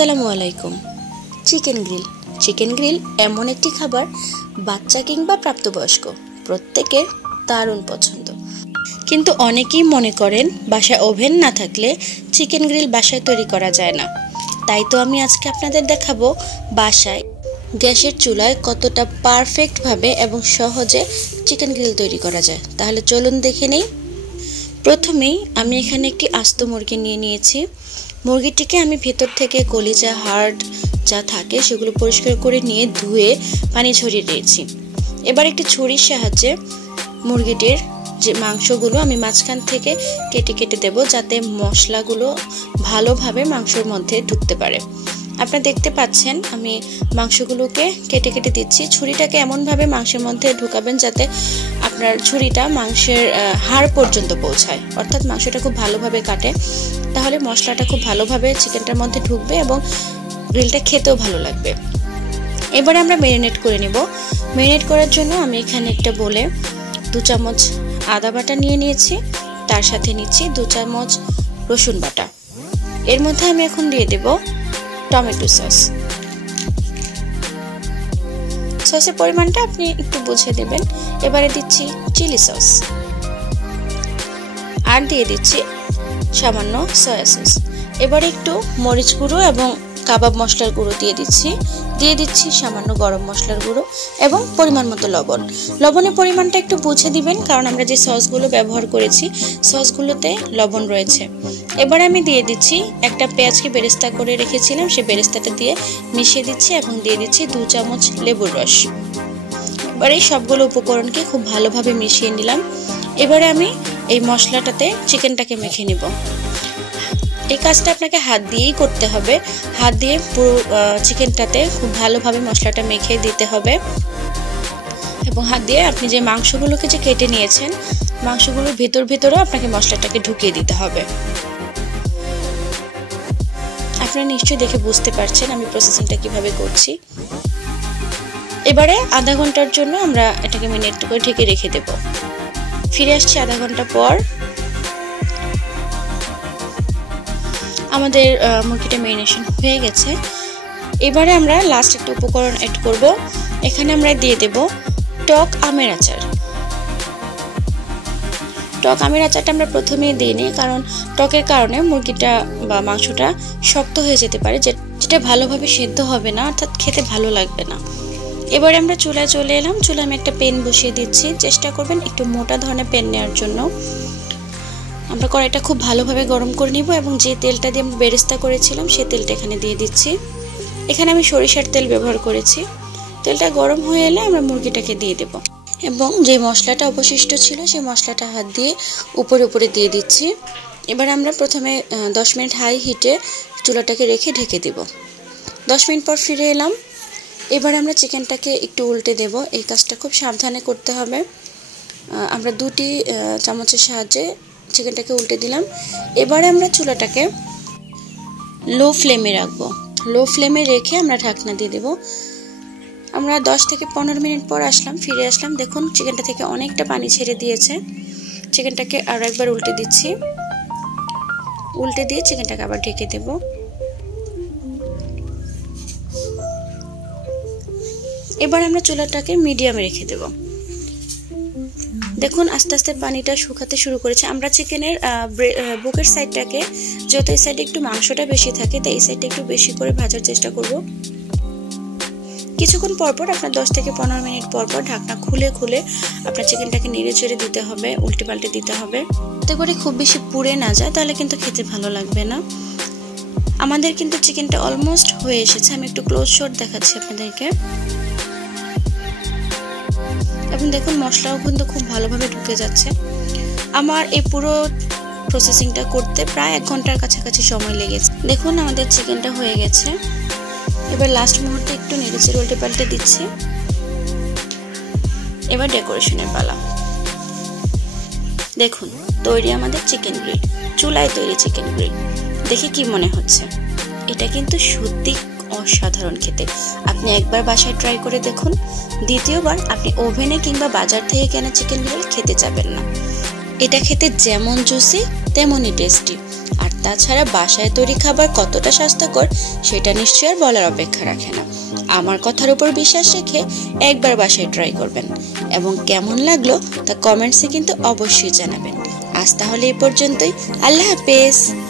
আসসালামু আলাইকুম। Chicken grill এমন একটি খাবার বাচ্চা কিংবা প্রাপ্তবয়স্ক প্রত্যেকের দারুণ পছন্দ, কিন্তু অনেকেই মনে করেন বাসায় ওভেন না থাকলে চিকেন গ্রিল বাসায় তৈরি করা যায় না। তাই তো আমি আজকে আপনাদের দেখাবো বাসায় গ্যাসের চুলায় কতটা পারফেক্টভাবে এবং সহজে চিকেন গ্রিল তৈরি করা যায়। তাহলে চলুন দেখে নেই। প্রথমেই আমি এখানে একটি আস্ত মুরগি নিয়ে নিয়েছি। মুরগিটিকে আমি ভেতর থেকে কলিজা, হাড় যা থাকে সেগুলো পরিষ্কার করে নিয়ে ধুয়ে পানি ঝরিয়ে দিয়েছি। এবার একটি ছুরির সাহায্যে মুরগিটির যে মাংসগুলো আমি মাঝখান থেকে কেটে কেটে দেব, যাতে মশলাগুলো ভালোভাবে মাংসের মধ্যে ঢুকতে পারে। আপনারা দেখতে পাচ্ছেন আমি মাংসগুলোকে কেটে কেটে দিচ্ছি। ছুরিটাকে এমনভাবে মাংসের মধ্যে ঢুকাবেন যাতে আপনার ছুরিটা মাংসের হাড় পর্যন্ত পৌঁছায়, অর্থাৎ মাংসটা খুব ভালোভাবে কাটে। তাহলে মশলাটা খুব ভালোভাবে চিকেনটার মধ্যে ঢুকবে এবং গ্রিলটা খেতেও ভালো লাগবে। এবারে আমরা ম্যারিনেট করে নেব। ম্যারিনেট করার জন্য আমি এখানে একটা বলে 2 চামচ আদা বাটা নিয়ে নিয়েছি, তার সাথে নিচ্ছি 2 চামচ রসুন বাটা। এর মধ্যে আমি এখন দিয়ে দেব টমেটো সস। সসের পরিমাণটা আপনি একটু বুঝে দেবেন। এবারে দিচ্ছি চিলি সস, আর দিয়ে দিচ্ছি সামান্য সয়া সস। এবারে একটু মরিচ গুঁড়ো এবং কাবাব মশলার গুঁড়ো দিয়ে দিচ্ছি সামান্য গরম মশলার গুঁড়ো এবং পরিমাণ মতো লবণ। লবণের পরিমাণটা একটু বুঝে দিবেন, কারণ আমরা যে সসগুলো ব্যবহার করেছি সসগুলোতে লবণ রয়েছে। এবার আমি দিয়ে দিচ্ছি একটা পেঁয়াজকে বেরেস্তা করে রেখেছিলাম, সেই বেরেস্তাটা দিয়ে মিশিয়ে দিচ্ছি এবং দিয়ে দিচ্ছি 2 চামচ লেবুর রস। এবার এই সবগুলো উপকরণকে খুব ভালোভাবে মিশিয়ে নিলাম। এবারে আমি এই মশলাটাতে চিকেনটাকে মেখে নিব। এই কাজটা আপনাকে হাত দিয়েই করতে হবে। হাত দিয়ে পুরো চিকেনটাতে খুব ভালোভাবে মশলাটা মেখে দিতে হবে এবং হাত দিয়ে আপনি যে মাংসগুলোকে যে কেটে নিয়েছেন মাংসগুলোর ভেতরেও আপনাকে মশলাটাকে ঢুকিয়ে দিতে হবে। আপনারা নিশ্চয়ই দেখে বুঝতে পারছেন আমি প্রসেসিংটা কিভাবে করছি। এবারে আধা ঘন্টার জন্য আমরা এটাকে মিনিট করে ঢেকে রেখে দেব। ফিরে আসছি আধা ঘন্টা পর। আমাদের মুরগিটা ম্যারিনেশন হয়ে গেছে। এবারে আমরা লাস্ট একটা উপকরণ অ্যাড করব। এখানে আমরা দিয়ে দেব টক আমের আচার। টক আমের আচারটা আমরা প্রথমেই দিয়ে নিই, কারণ টকের কারণে মুরগিটা বা মাংসটা শক্ত হয়ে যেতে পারে, যেটা ভালোভাবে সেদ্ধ হবে না, অর্থাৎ খেতে ভালো লাগবে না। এবারে আমরা চুলায় চলে এলাম। চুলায় আমি একটা প্যান বসিয়ে দিচ্ছি। চেষ্টা করবেন একটু মোটা ধরনের প্যান নেওয়ার জন্য। আমরা কড়াইটা খুব ভালোভাবে গরম করে নিব এবং যে তেলটা দিয়ে আমরা বেরেস্তা করেছিলাম সেই তেলটা এখানে দিয়ে দিচ্ছি। এখানে আমি সরিষার তেল ব্যবহার করেছি। তেলটা গরম হয়ে এলে আমরা মুরগিটাকে দিয়ে দেব এবং যে মশলাটা অবশিষ্ট ছিল সেই মশলাটা হাত দিয়ে উপরে দিয়ে দিচ্ছি। এবার আমরা প্রথমে 10 মিনিট হাই হিটে চুলাটাকে রেখে ঢেকে দেব। 10 মিনিট পর ফিরে এলাম। এবার আমরা চিকেনটাকে একটু উল্টে দেব। এই কাজটা খুব সাবধানে করতে হবে। আমরা 2টি চামচের সাহায্যে চিকেনটাকে উল্টে দিলাম। এবারে আমরা চুলাটাকে লো ফ্লেমে রাখবো। লো ফ্লেমে রেখে আমরা ঢাকনা দিয়ে দেব। আমরা 10 থেকে 15 মিনিট পর ফিরে আসলাম। দেখুন চিকেনটা থেকে অনেকটা পানি ছেড়ে দিয়েছে। চিকেনটাকে আরো একবার উল্টে দিচ্ছি। উল্টে দিয়ে চিকেনটাকে আবার ঢেকে দেব। এবার আমরা চুলাটাকে মিডিয়ামে রেখে দেব। দেখুন আস্তে আস্তে পানিটা শুকাতে শুরু করেছে। আমরা চিকেনের বুকের সাইডটাকে, যেহেতু এই সাইডে একটু মাংসটা বেশি থাকে, তাই এই সাইডটা একটু বেশি করে ভাজার চেষ্টা করব। কিছুক্ষণ পরপর আপনার 10 থেকে 15 মিনিট পরপর ঢাকনা খুলে আপনার চিকেনটাকে নেড়ে চেড়ে দিতে হবে, উল্টে পাল্টে দিতে হবে, যাতে করে খুব বেশি পুড়ে না যায়, তাহলে কিন্তু খেতে ভালো লাগবে না। আমাদের কিন্তু চিকেনটা অলমোস্ট হয়ে এসেছে। আমি একটু ক্লোজ শট দেখাচ্ছি আপনাদেরকে। এবং দেখুন মশলাও কিন্তু খুব ভালোভাবে ঢুকে যাচ্ছে। আমার এই পুরো প্রসেসিংটা করতে প্রায় 1 ঘন্টার কাছাকাছি সময় লেগেছে। দেখুন আমাদের চিকেনটা হয়ে গেছে। এবার লাস্ট মুহূর্তে একটু নেড়েচেড়ে উল্টে পাল্টে দিচ্ছি। এবার ডেকোরেশনের পালা। দেখুন তৈরি আমাদের চিকেন গ্রিল, চুলায় তৈরি চিকেন গ্রিল। দেখে কি মনে হচ্ছে? এটা কিন্তু সত্যি অসাধারণ খেতে। আপনি একবার বাসায় ট্রাই করে দেখুন, দ্বিতীয়বার আপনি ওভেনে কিংবা বাজার থেকে কেনা চিকেন গ্রিল খেতে যাবেন না। এটা খেতে যেমন জুসি তেমনই টেস্টি, আর তাছাড়া বাসায় তৈরি খাবার কতটা স্বাস্থ্যকর সেটা নিশ্চয়ই আর বলার অপেক্ষা রাখে না। আমার কথার উপর বিশ্বাস রেখে একবার বাসায় ট্রাই করবেন এবং কেমন লাগলো তা কমেন্টসে কিন্তু অবশ্যই জানাবেন। আজ তাহলে এই পর্যন্তই। আল্লাহ হাফেজ।